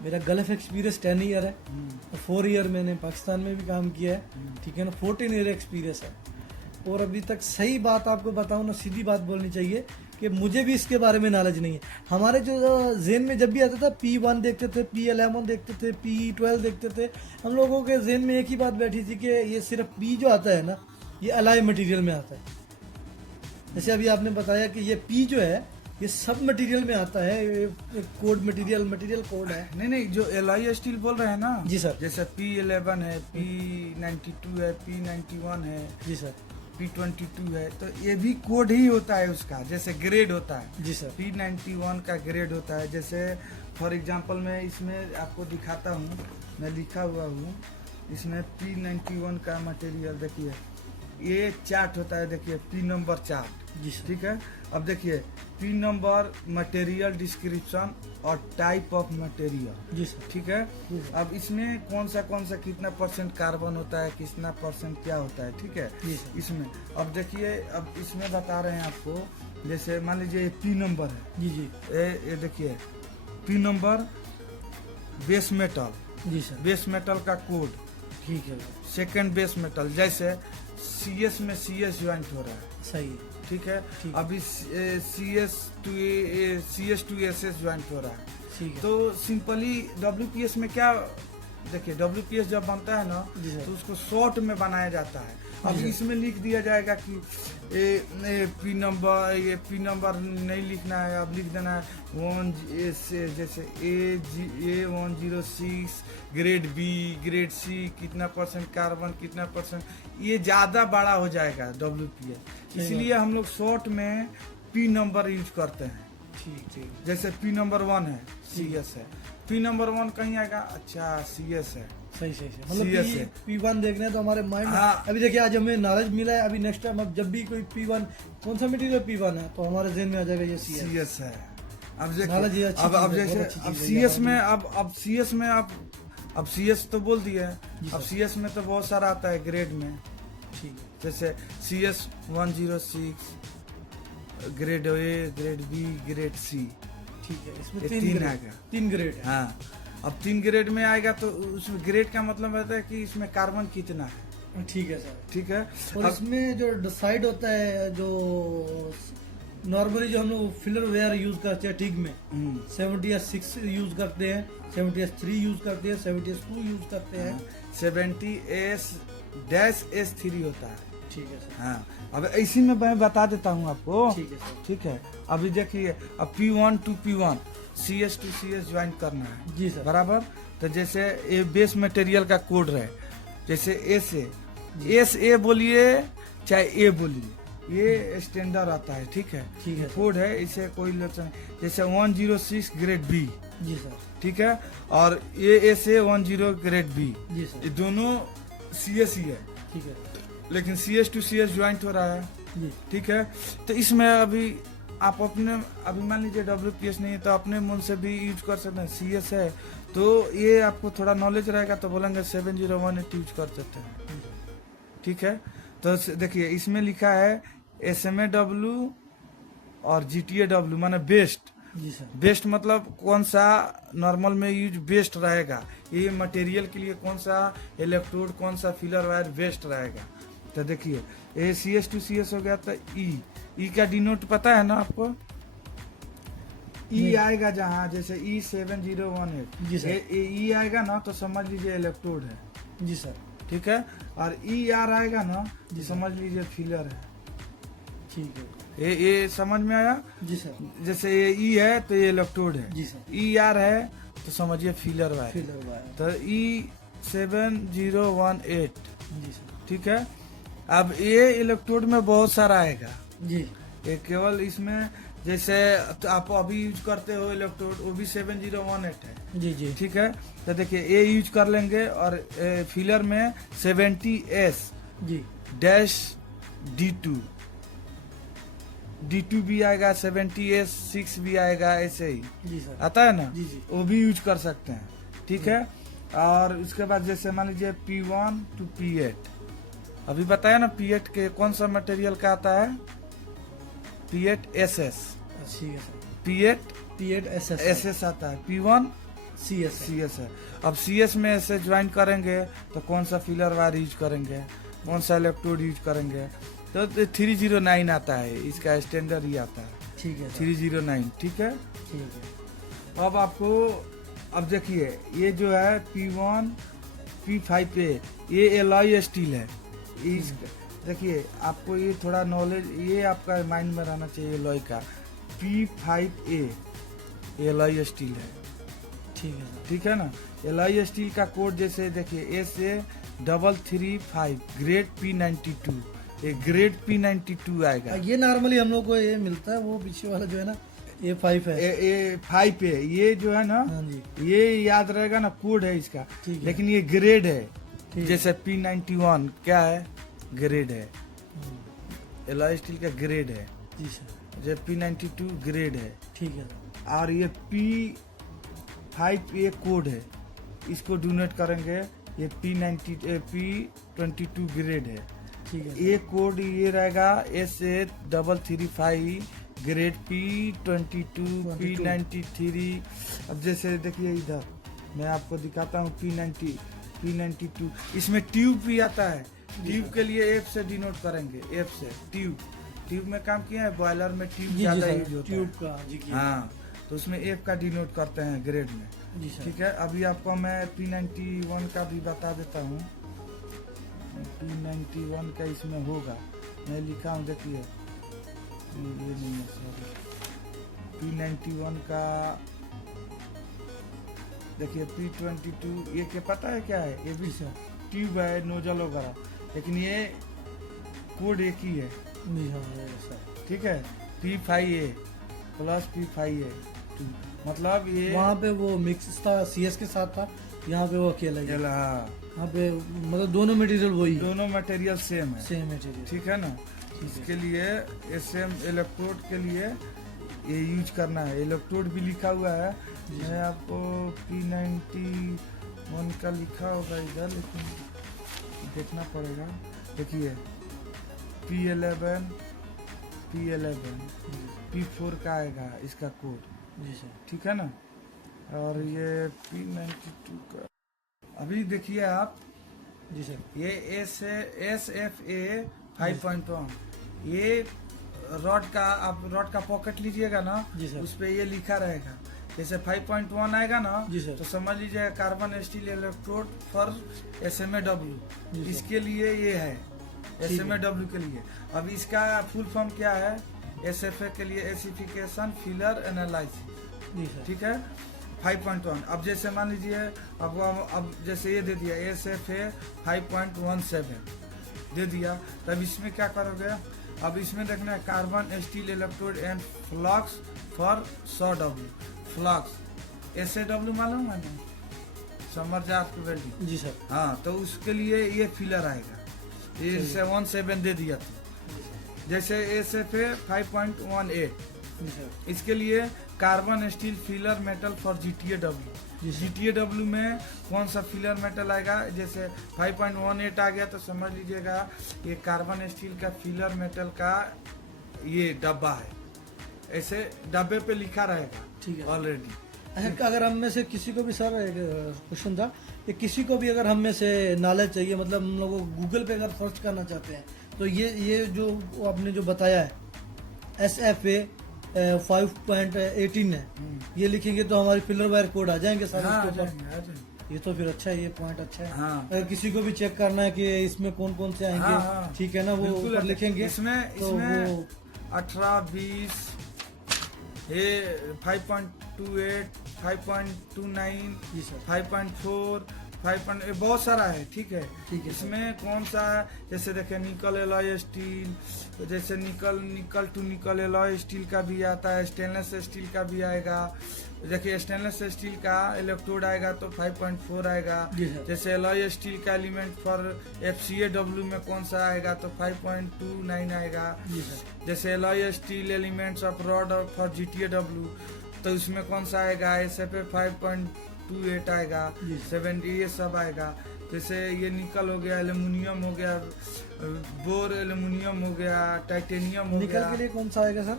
मेरा गल्फ एक्सपीरियंस 10 ईयर है, 4 ईयर मैंने पाकिस्तान में भी काम किया है, ठीक है ना, 14 ईयर एक्सपीरियंस है। और अभी तक सही बात आपको बताऊं ना, सीधी बात बोलनी चाहिए कि मुझे भी इसके बारे में नॉलेज नहीं है। हमारे जो जेन में जब भी आता था P1 देखते थे, P11 देखते थे, P12 देखते थे, हम लोगों के जेन में एक ही बात बैठी थी कि ये सिर्फ P जो आता है ना, ये अलाय मटेरियल में आता है। जैसे अभी आपने बताया कि ये P जो है ये सब मटेरियल में आता है, ये कोड मटेरियल कोड है। नहीं, जो एलॉय स्टील बोल रहे हैं ना, जी सर, जैसे P11 है, P92 है, P91 है, जी सर, P22 है, तो ये भी कोड ही होता है उसका, जैसे ग्रेड होता है। जी सर, P91 का ग्रेड होता है। जैसे फॉर एग्जांपल मैं इसमें आपको दिखाता हूँ, मैं लिखा हुआ हूँ इसमें P91 का मटेरियल। देखिए ये चार्ट होता है, देखिए P नंबर चार्ट, जी सर, ठीक है। अब देखिए P नंबर, मटेरियल डिस्क्रिप्शन और टाइप ऑफ मटेरियल, जी सर, ठीक है। अब इसमें कौन सा कितना % कार्बन होता है, कितना % क्या होता है, ठीक है। जी सर, इसमें अब देखिए, अब इसमें बता रहे हैं आपको, जैसे मान लीजिए ये P नंबर है, जी जी, ये देखिए P नंबर बेस मेटल, जी सर, बेस मेटल का कोड, ठीक है, सेकंड बेस मेटल। जैसे CS में CS ज्वाइंट हो रहा है, सही है, ठीक है। ठीक। अभी CS to SS ज्वाइंट हो रहा है, ठीक है, तो सिंपली WPS में क्या, देखिए WPS जब बनता है ना, जी सर, तो उसको शॉर्ट में बनाया जाता है। अब जी सर। इसमें लिख दिया जाएगा कि ये P नंबर नहीं लिखना है, अब लिख देना है 1 जैसे A106 grade B grade C, कितना % कार्बन, कितना %, ये ज्यादा बड़ा हो जाएगा WPS। इसलिए हम लोग शॉर्ट में P नंबर यूज करते हैं। ठीक ठीक, जैसे P नंबर 1 है, CS है, P नंबर 1 कहीं आएगा, अच्छा CS है, सही सही सही, CS मतलब है। P1 देखना है तो हमारे माइंड में, हाँ। अभी देखिए आज हमें नॉलेज मिला है, अभी नेक्स्ट टाइम अब जब भी कोई P1 कौन सा मटेरियल P1 है तो हमारे जेन में आ जाएगा ये CS। CS है। अब नॉलेज ये देखिए, अच्छी अब चीज़ है, जैसे बहुत अच्छी अब चीज़ है CS ये में अब CS में अब CS तो बोल दिया है। जी अब सर। CS में तो बहुत सारा आता है ग्रेड में, ठीक है, जैसे CS 106 grade A, grade B, grade C, ठीक है, इसमें ये 3 तीन ग्रेड, आएगा। 3 ग्रेड है। हाँ। अब 3 ग्रेड में आएगा तो उसमें ग्रेड का मतलब होता है कि इसमें कार्बन कितना है, ठीक है सर। ठीक है। और अब इसमें जो डिसाइड होता है, जो नॉर्मली जो हम लोग फिलर वेयर यूज करते हैं टिग में 70S6 यूज करते हैं, 70S3 यूज करते हैं, 70S2 यूज करते हैं। 70S-S3 होता है, ठीक है सर, हाँ। अब इसी में मैं बता देता हूँ आपको, ठीक है सर, ठीक है। अभी देखिए, अब P1 to P1 CS to CS join करना है, जी सर, बराबर। तो जैसे ये बेस मटेरियल का कोड रहे, जैसे SA बोलिए चाहे A बोलिए, ये स्टैंडर्ड आता है, ठीक है, ठीक है, कोड है, इसे कोई लेक्चर। जैसे 106 ग्रेड B, जी सर, ठीक है, और ये SA 10 ग्रेड B, जी ये सर, दोनों CS ही है, ठीक है, लेकिन CS to CS ज्वाइंट हो रहा है, जी, ठीक है। तो इसमें अभी आप अपने, अभी मान लीजिए WPS नहीं है तो अपने मन से भी यूज कर सकते हैं। CS है तो ये आपको थोड़ा नॉलेज रहेगा तो बोलेंगे 7018 यूज कर सकते हैं, ठीक है। तो देखिए इसमें लिखा है SMA-W और GTA-W माने बेस्ट। जी सर। बेस्ट मतलब कौन सा नॉर्मल में यूज बेस्ट रहेगा, ये मटेरियल के लिए कौन सा इलेक्ट्रोड कौन सा फिलर वायर बेस्ट रहेगा। तो देखिए ये CS to CS हो गया। तो ई का डिनोट पता है ना आपको, ई आएगा जहाँ जैसे E7018 जी सर। ई आएगा ना तो समझ लीजिए इलेक्ट्रोड है। जी सर। ठीक है, और ER आएगा ना जी सर। समझ लीजिए फिलर है। ठीक है। ये समझ में आया। जी सर। जैसे ये ई है तो ये इलेक्ट्रोड है, जी सर। ER है तो समझिए फिलर वायर। Filler wire. तो E7018 जी सर। ठीक है। अब ये इलेक्ट्रोड में बहुत सारा आएगा, जी। ये केवल इसमें जैसे तो आप अभी यूज करते हो इलेक्ट्रोड वो भी 7018 है। जी जी। ठीक है, तो देखिए ये यूज कर लेंगे और फिलर में 70S जी। डैश D2 भी आएगा, 70S6 भी आएगा, ऐसे ही जी सर। आता है ना। जी जी। वो भी यूज कर सकते हैं। ठीक है, और उसके बाद जैसे मान लीजिए P1 to P8 अभी बताया ना, P8 के कौन सा मटेरियल का आता है, P8SS, ठीक है sir. P8 P8 SS SS आता है, P1 CS CS है। अब CS में ऐसे ज्वाइन करेंगे तो कौन सा फिलर वायर यूज करेंगे, कौन सा इलेक्ट्रोड यूज करेंगे, तो 309 आता है, इसका स्टैंडर्ड ही आता है ठीक है सर। 309। ठीक है, ठीक है। अब आपको अब देखिए ये जो है P1 P5A ये एलॉय स्टील है। इस देखिए आपको ये थोड़ा नॉलेज ये आपका माइंड में रहना चाहिए, एलॉय का P5A एलॉय स्टील है। ठीक है सर। ठीक है ना, एलॉय स्टील का कोड जैसे देखिए SA335 ग्रेड P92, ये ग्रेड P92 आएगा। ये नॉर्मली हम लोग को ये मिलता है, वो पीछे वाला जो है ना A5 है। A5A ये जो है ना, हाँ जी। ये याद रहेगा ना, कोड है इसका। ठीक है। लेकिन ये ग्रेड है, ठीक। जैसे P91 क्या है, ग्रेड है, एलॉय स्टील का ग्रेड है। जी सर। जैसे P92 ग्रेड है, ठीक है। और ये P5A कोड है, इसको डोनेट करेंगे, ये P22 ग्रेड है। ठीक है। ये कोड ये रहेगा SA335 ग्रेड P22 P93। अब जैसे देखिए इधर मैं आपको दिखाता हूँ P92 इसमें ट्यूब भी आता है। ट्यूब के लिए F से डिनोट करेंगे, F से ट्यूब में काम किया है, बॉयलर में ट्यूब जी ज्यादा सर, यूज होता ट्यूब है। का जी किया। हाँ, तो उसमें F का डिनोट करते हैं ग्रेड में। जी सर। ठीक है, अभी आपको मैं P91 का भी बता देता हूँ। P91 का इसमें होगा, मैं लिखा हूँ, देखिए ये नहीं है सॉरी। P91 का देखिए P22 ये क्या पता है क्या है, ये भी सर। ट्यूब है, नोजल वगैरह, लेकिन ये कोड एक ही है। जी हाँ सर। ठीक है, P5A प्लस P5A मतलब ये वहाँ पे वो मिक्स था, CS के साथ था, यहाँ पे वो अकेला ही है। हाँ, यहाँ पे मतलब दोनों मटेरियल वही है, दोनों मटेरियल सेम है। Same material. ठीक है ना, इसके लिए सेम इलेक्ट्रोड के लिए ये यूज करना है। इलेक्ट्रोड भी लिखा हुआ है, मैं आपको P91 का लिखा होगा इधर, लेकिन देखना पड़ेगा। देखिए P11 P4 का आएगा इसका कोड। जी सर। ठीक है ना, और ये P92 का अभी देखिए आप, जी सर। ये SFA 5.1 ये रॉड का, आप रॉड का पॉकेट लीजिएगा ना, जी सर। उस पे ये लिखा रहेगा। जैसे 5.1 आएगा ना, जी सर। तो समझ लीजिए carbon steel electrode for SMA-W, जी सर। इसके लिए ये है SMA-W के लिए। अब इसका फुल फॉर्म क्या है, SFA के लिए एसिफिकेशन फिलर एनालिसिस। जी सर। ठीक है, 5.1। अब जैसे मान लीजिए अब जैसे ये दे दिया SFA 5.17 दे दिया, तब इसमें क्या करोगे, अब इसमें देखना है carbon steel electrode and flux for 100W। Flux SAW मालूम है ना, समरजात वेल्डिंग। जी सर। हाँ, तो उसके लिए ये फिलर आएगा, ये 17 दे दिया था। जैसे SFA 5.18 जी सर। इसके लिए carbon steel filler metal for GTA-W। जी सर। GTAW में कौन सा फिलर मेटल आएगा, जैसे 5.18 आ गया तो समझ लीजिएगा ये कार्बन स्टील का फिलर मेटल का ये डब्बा है, ऐसे डब्बे पे लिखा रहेगा ठीक है। ऑलरेडी। अच्छा, अगर हम में से किसी को भी सर एक क्वेश्चन था कि किसी को भी अगर हम में से नॉलेज चाहिए, मतलब हम लोग गूगल पे अगर सर्च करना चाहते हैं तो ये जो आपने जो बताया है SFA 5.18 है, ये लिखेंगे तो हमारे फिलर वायर कोड आ जाएंगे सारे हाँ, इसके आ ऊपर। जाएंगे, आ जाएंगे। ये तो फिर अच्छा है, ये पॉइंट अच्छा है। हाँ। अगर किसी को भी चेक करना है कि इसमें कौन कौन से आएंगे, हाँ, हाँ। ठीक है ना, वो बिल्कुल ऊपर है। लिखेंगे इसमें तो इसमें वो 18, 20, ये 5.28, 5.29, जी सर। 5.4, 5. बहुत सारा है, ठीक है। ठीक है सर। इसमें कौन सा है, जैसे देखिए निकल एलॉय स्टील, तो जैसे निकल टू निकल एलॉय स्टील का भी आता है, स्टेनलेस स्टील का भी आएगा। देखिए स्टेनलेस स्टील का इलेक्ट्रोड आएगा तो 5.4 आएगा। जी सर। जैसे एलॉय स्टील का एलिमेंट फॉर FCAW में कौन सा आएगा तो 5.29 आएगा। जी सर। जैसे alloy steel elements of rod for GTAW तो उसमें कौन सा आएगा, SFA 5.28 आएगा, जी। 70 ये सब आएगा। जैसे ये निकल हो गया, एल्यूमिनियम हो गया, बोर एल्यूमिनियम हो गया, टाइटेनियम हो निकल गया। के लिए कौन सा आएगा सर?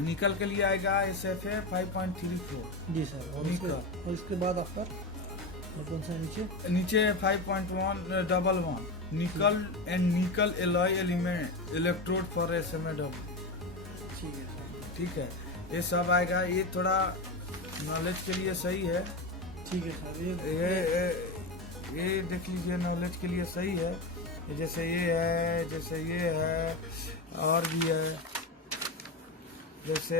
निकल के लिए आएगा SFA 5.34। जी सर। और इसके बाद आफ्टर और कौन सा है नीचे? नीचे 5.111 निकल एंड निकल alloy element electrode for SMAW। ठीक है सर। ठीक है, ये सब आएगा। ये थोड़ा नॉलेज के लिए सही है। ठीक है सर। ये देख लीजिए, नॉलेज के लिए सही है। ये जैसे ये है, जैसे ये है, और भी है, जैसे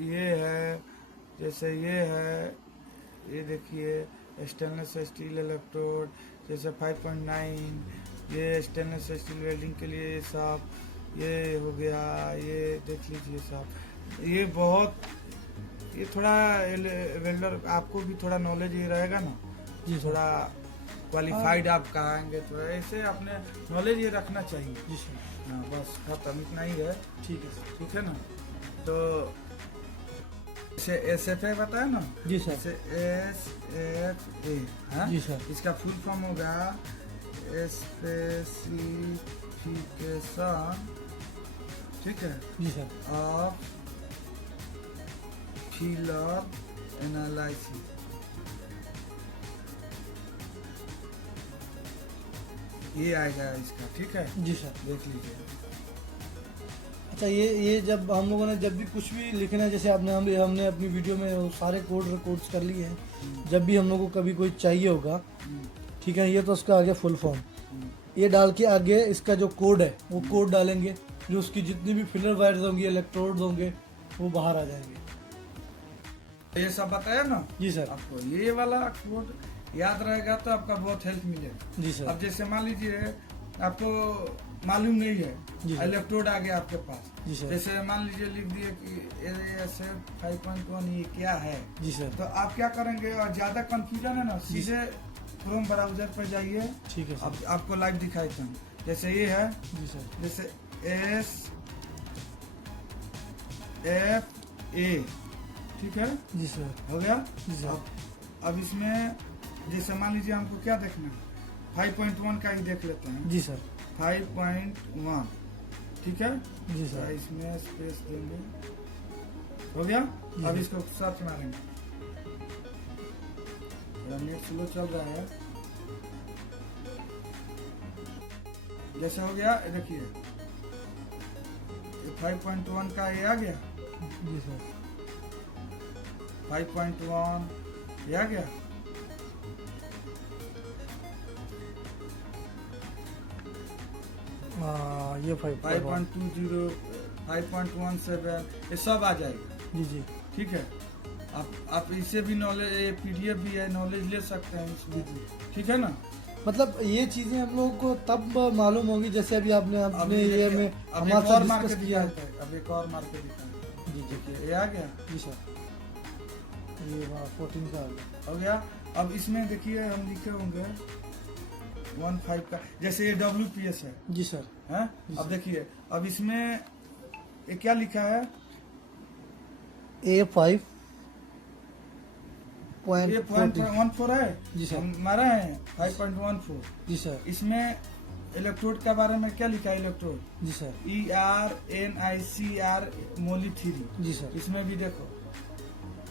ये है, जैसे ये है, ये देखिए स्टेनलेस स्टील इलेक्ट्रोड, जैसे 5.9, ये स्टेनलेस स्टील वेल्डिंग के लिए सब ये हो गया। ये देख लीजिए सब, ये बहुत, ये थोड़ा वेल्डर आपको भी थोड़ा नॉलेज ये रहेगा ना जी सर। थोड़ा क्वालिफाइड आप कहेंगे, थोड़ा ऐसे अपने नॉलेज ये रखना चाहिए। जी सर। हाँ बस खत्म, इतना ही है। ठीक है सर। ठीक है ना, तो जैसे SFA बताया ना, जी सर। जैसे SFA, हाँ? जी सर। इसका फुल फॉर्म होगा स्पेसिफिकेशन, ठीक है, जी सर। Of filler analysis. ये आएगा इसका, ठीक है, जी सर। देख लीजिए। अच्छा, ये जब हम लोगों ने जब भी कुछ भी लिखना है, जैसे हमने अपनी वीडियो में वो सारे कोड रिकॉर्ड्स कर लिए हैं, जब भी हम लोग को कभी कोई चाहिए होगा, ठीक है, ये तो उसका आगे फुल फॉर्म, ये डाल के आगे इसका जो कोड है वो कोड डालेंगे, जो उसकी जितनी भी फिलर वायर्स होंगी, इलेक्ट्रोड्स होंगे, वो बाहर आ जाएंगे। ये सब बताया ना जी सर। आपको, ये वाला कोड याद रहेगा तो आपका बहुत हेल्प मिलेगा। जी सर। अब जैसे मान लीजिए आपको मालूम नहीं जी है, सर। इलेक्ट्रोड आ गया आपके पास, जी सर। जैसे मान लीजिए लिख दिए कि SFA 5.1 ये क्या है, जी सर। तो आप क्या करेंगे, और ज्यादा कंफ्यूजन है ना, सीधे क्रोम ब्राउजर पर जाइए। ठीक है अब सर। आपको लाइव दिखाता हूँ। जैसे ये है, जी सर। जैसे SFA, ठीक है, जी सर। हो गया। जी सर। अब इसमें जैसे मान लीजिए हमको क्या देखना है, 5.1 का ही देख लेते हैं। जी सर। 5.1, ठीक है, जी तो सर। इसमें स्पेस देंगे, हो गया। जी अब सर। इसको सर्च मारेंगे, नेट स्लो चल रहा है। जैसे हो गया, ये देखिए 5.1 का ये आ गया, जी सर। 5.1 ये आ गया। ये 5.1। 5.20, 5.17, ये सब आ जाएगा। जी जी। ठीक है, आप इससे भी नॉलेज, ये PDF भी है, नॉलेज ले सकते हैं इसमें। ठीक है ना, मतलब ये चीजें हम लोगों को तब मालूम होगी जैसे अभी आपने अभी ये देखिए, में अब हमारे एक साथ और मार्केट डिस्कस किया है। दिखाते हैं, अब एक और मार्केट दिखाते हैं। जी जी। देखिए ये आ गया, जी सर। ये 14 का आ गया। हो गया। अब इसमें देखिए हम लिखे होंगे 15 का, जैसे ये WPS है, जी सर। हैं? जी अब सर। देखिए, अब इसमें ये क्या लिखा है, A5 ये 5.14 है जी सर। हमारा है 5.14। जी सर। इसमें इलेक्ट्रोड के बारे में क्या लिखा है? इलेक्ट्रोड जी सर। ERNICR मोली 3। जी सर। इसमें भी देखो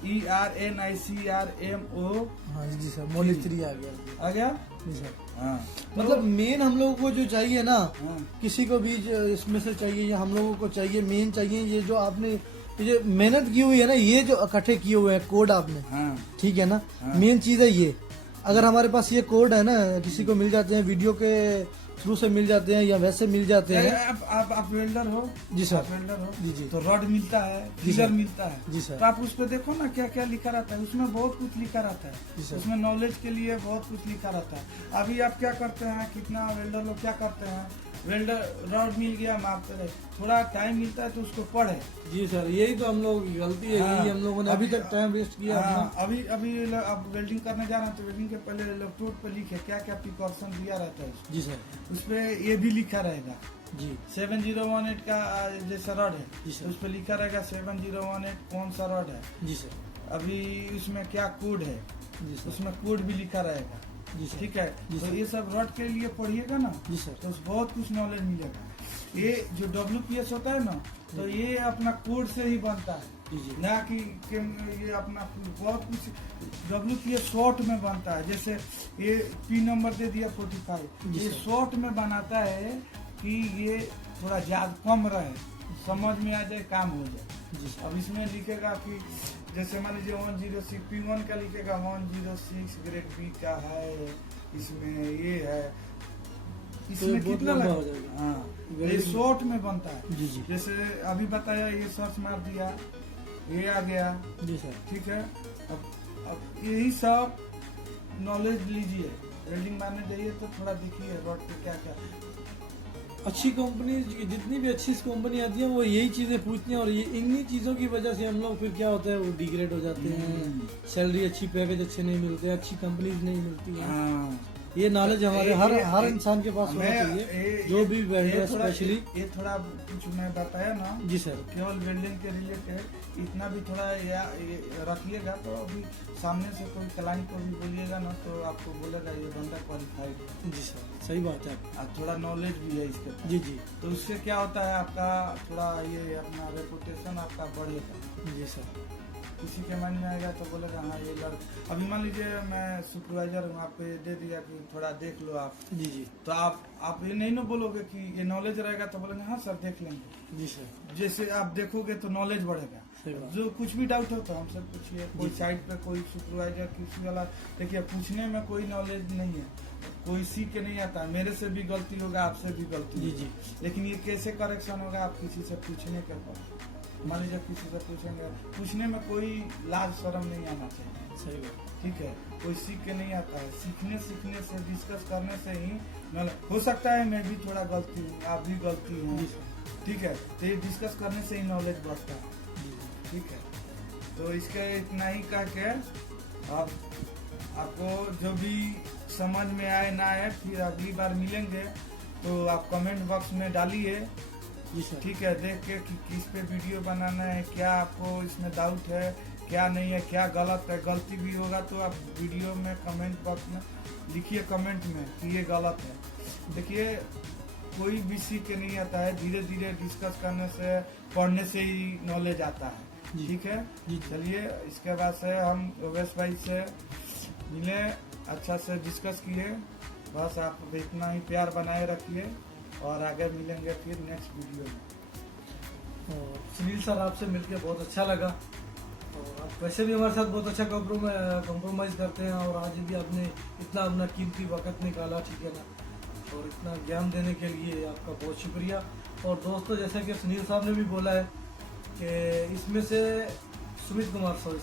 ERNICRMO हाँ जी सर, मोली 3 आ गया। आ गया। जी सर। हाँ मतलब मेन हम लोगों को जो चाहिए ना, हाँ किसी को भी इसमें से चाहिए या हम लोगों को चाहिए, मेन चाहिए ये जो आपने ये जो मेहनत की हुई है ना, ये जो इकट्ठे किए हुए हैं कोड आपने, हाँ ठीक है ना, हाँ। मेन चीज है ये। अगर हमारे पास ये कोड है ना, किसी को मिल जाते हैं, वीडियो के थ्रू से मिल जाते हैं या वैसे मिल जाते हैं। आप वेल्डर हो? जी सर। आप वेल्डर हो? जी जी। तो रॉड मिलता है, जी फिगर सर। मिलता है। जी सर। तो आप उस पर देखो ना क्या क्या लिखा रहता है, उसमें बहुत कुछ लिखा रहता जी है। सर। उसमें नॉलेज के लिए बहुत कुछ लिखा रहता है। अभी आप क्या करते हैं, कितना वेल्डर लोग क्या करते हैं, वेल्डर रॉड मिल गया मापते रहे, थोड़ा टाइम मिलता है तो उसको पढ़े। जी सर, यही तो हम लोग गलती है, हाँ। यही हम लोगों ने अभी तक टाइम वेस्ट किया अपना। हाँ, अभी अब वेल्डिंग करने जा रहे हैं तो वेल्डिंग के पहले इलेक्ट्रोड पे लिखे क्या क्या प्रिकॉशन दिया रहता है जी सर। उस पे ये भी लिखा रहेगा। जी 7018 का जैसा रॉड है जी सर। तो उस पे लिखा रहेगा 7018 कौन सा रॉड है। जी सर। अभी उसमें क्या कोड है, जी सर। उसमें कोड भी लिखा रहेगा। जी सर। ठीक है, जी तो सर। ये सब रॉड के लिए पढ़िएगा ना जी सर। तो बहुत कुछ नॉलेज मिलेगा। ये जो WPS होता है ना, तो ये अपना कोड से ही बनता है, जी जी। ना कि ये अपना बहुत कुछ WPS शॉर्ट में बनता है। जैसे ये P नंबर दे दिया 45, जी ये सर। शॉर्ट में बनाता है कि ये थोड़ा ज्यादा कम रहे, समझ में आ जाए, काम हो जाए। जी सर। अब इसमें लिखेगा कि जैसे मान लीजिए 106 P1 का लिखेगा 106 ग्रेड B का है, इसमें ये है, इसमें बहुत कितना लंबा लगा? हो जाएगा। हाँ, ये शॉर्ट में बनता है। जी जी। जैसे अभी बताया, ये सर्च मार दिया, ये आ गया। जी सर। ठीक है, अब यही सब नॉलेज लीजिए, वेल्डिंग मारने जाइए तो थोड़ा देखिए रॉड पे क्या क्या। अच्छी कंपनी, जितनी भी अच्छी कंपनी आती है वो यही चीजें पूछती हैं, और ये इन्हीं चीजों की वजह से हम लोग फिर क्या होता है, वो डिग्रेड हो जाते हैं, सैलरी अच्छी, पैकेज अच्छे नहीं मिलते, अच्छी कंपनीज नहीं मिलती हैं। हाँ, ये नॉलेज हमारे हर इंसान के पास होना चाहिए, जो भी वेल्डर स्पेशली। ये थोड़ा कुछ मैं बताया ना, जी सर। केवल वेल्डिंग के रिलेटेड इतना भी थोड़ा ये रखिएगा, तो अभी सामने से कोई क्लाइंट को भी बोलिएगा ना तो आपको बोलेगा ये बंदा क्वालिफाइड है। जी सर, सही बात है। और थोड़ा नॉलेज भी है इसके पास। जी जी। तो उससे क्या होता है, आपका थोड़ा ये अपना रेपुटेशन आपका बढ़ेगा। जी सर। किसी के मन में आएगा तो बोलेगा हाँ ये लड़का। अभी मान लीजिए मैं सुपरवाइजर हूँ, आप दे दिया कि थोड़ा देख लो आप, जी जी। तो आप ये नहीं ना बोलोगे कि ये नॉलेज रहेगा, तो बोलेंगे हाँ सर देख लेंगे। जी सर। जैसे आप देखोगे तो नॉलेज बढ़ेगा। सही बात। जो कुछ भी डाउट हो तो हमसे पूछिए, कोई साइड पे कोई सुपरवाइजर किसी वाला, देखिए पूछने में कोई नॉलेज नहीं है, कोई सीख के नहीं आता। मेरे से भी गलती होगा, आपसे भी गलती जी होगा। जी। लेकिन ये कैसे करेक्शन होगा, आप किसी से पूछने के बाद, मान लीजिए किसी से पूछेंगे, पूछने में कोई लाज शर्म नहीं आना चाहिए। सही बात। ठीक है, कोई सीख के नहीं आता है, सीखने से डिस्कस करने से ही हो सकता है मैं भी थोड़ा गलती हूँ, आप भी गलती जी हूँ। सर। ठीक है, तो ये डिस्कस करने से ही नॉलेज बढ़ता है। जी। ठीक है, तो इसका इतना ही कह के आपको जो भी समझ में आए ना आए, फिर अगली बार मिलेंगे तो आप कमेंट बॉक्स में डालिए। जी सर। ठीक है, देख के कि किस पे वीडियो बनाना है, क्या आपको इसमें डाउट है, क्या नहीं है, क्या गलत है। गलती भी होगा तो आप वीडियो में कमेंट बॉक्स में लिखिए, कमेंट में कि ये गलत है। देखिए कोई भी सीख के नहीं आता है, धीरे धीरे डिस्कस करने से, पढ़ने से ही नॉलेज आता है। जी। ठीक है जी। चलिए, इसके बाद से हम ओवैस भाई से मिले, अच्छा से डिस्कस किए। बस आप इतना ही प्यार बनाए रखिए और आगे मिलेंगे फिर नेक्स्ट वीडियो में। सुनील सर, आपसे मिलके बहुत अच्छा लगा, और आप वैसे भी हमारे साथ बहुत अच्छा कॉम्प्रोमाइज़ करते हैं, और आज भी आपने इतना अपना कीमती वक्त निकाला, ठीक है ना, और इतना ज्ञान देने के लिए आपका बहुत शुक्रिया। और दोस्तों, जैसा कि सुनील साहब ने भी बोला है कि इसमें से सुमित कुमार सर,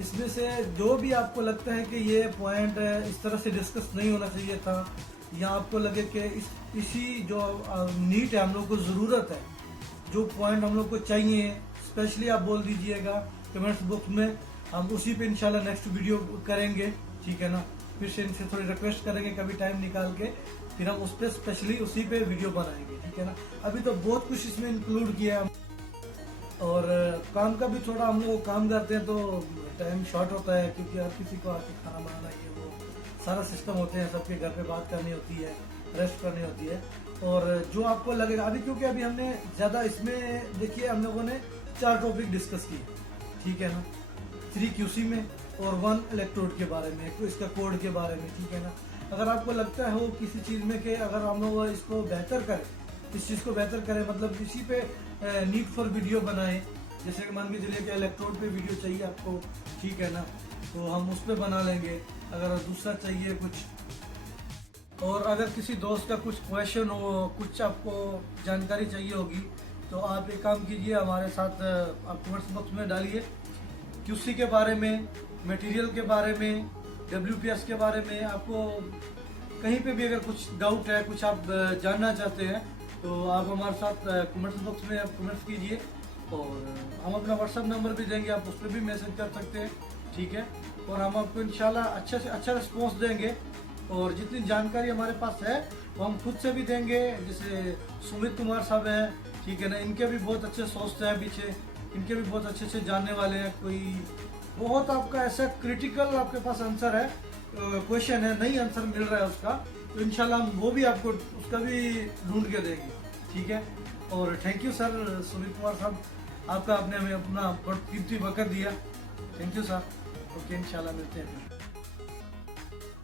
इसमें से जो भी आपको लगता है कि ये पॉइंट इस तरह से डिस्कस नहीं होना चाहिए था, या आपको लगे कि इसी जो नीट है, हम लोग को ज़रूरत है, जो पॉइंट हम लोग को चाहिए, स्पेशली आप बोल दीजिएगा कमेंट्स बॉक्स में, हम उसी पे इंशाल्लाह नेक्स्ट वीडियो करेंगे। ठीक है ना, फिर से इनसे थोड़ी रिक्वेस्ट करेंगे कभी टाइम निकाल के, फिर हम उस पर स्पेशली उसी पे वीडियो बनाएंगे। ठीक है ना, अभी तो बहुत कुछ इसमें इंक्लूड किया है। और काम का भी थोड़ा हम लोग काम करते हैं तो टाइम शॉर्ट होता है, क्योंकि हर किसी को आके खाना बनाना ये वो सारा सिस्टम होते हैं, सबके घर पे बात करनी होती है, रेस्ट करनी होती है। और जो आपको लगेगा अभी, क्योंकि अभी हमने ज़्यादा इसमें देखिए हम लोगों ने 4 टॉपिक डिस्कस किए, ठीक है ना, 3 QC में और 1 इलेक्ट्रोड के बारे में, इसका कोड के बारे में, ठीक है ना। अगर आपको लगता है हो किसी चीज़ में कि अगर हम लोग इसको बेहतर करें, इस चीज़ को बेहतर करें, मतलब इसी पे नीड फॉर वीडियो बनाएं, जैसे कि मान के चलिए कि इलेक्ट्रोड पे वीडियो चाहिए आपको, ठीक है ना, तो हम उस पर बना लेंगे। अगर दूसरा चाहिए कुछ, और अगर किसी दोस्त का कुछ क्वेश्चन हो, कुछ आपको जानकारी चाहिए होगी, तो आप एक काम कीजिए, हमारे साथ आप कमेंट्स बॉक्स में डालिए QC के बारे में, मटेरियल के बारे में, WPS के बारे में। आपको कहीं पे भी अगर कुछ डाउट है, कुछ आप जानना चाहते हैं, तो आप हमारे साथ कमेंट्स बॉक्स में आप कमेंट्स कीजिए, और हम अपना व्हाट्सअप नंबर भी देंगे, आप उस पर भी मैसेज कर सकते हैं, ठीक है। और हम आपको इंशाल्लाह अच्छे से अच्छा रिस्पॉन्स देंगे, और जितनी जानकारी हमारे पास है वो हम खुद से भी देंगे। जैसे सुमित कुमार साहब हैं, ठीक है ना, इनके भी बहुत अच्छे सोचते हैं पीछे, इनके भी बहुत अच्छे अच्छे जानने वाले हैं। कोई बहुत आपका ऐसा क्रिटिकल आपके पास आंसर है, क्वेश्चन है, नहीं आंसर मिल रहा है उसका, तो इंशाल्लाह हम वो भी आपको उसका भी ढूंढ के देंगे, ठीक है। और thank you sir Sumit Kumar साहब, आपका आपने हमें अपना बहुत कीमती वक्त दिया, थैंक यू सर। ओके, इंशाल्लाह मिलते हैं।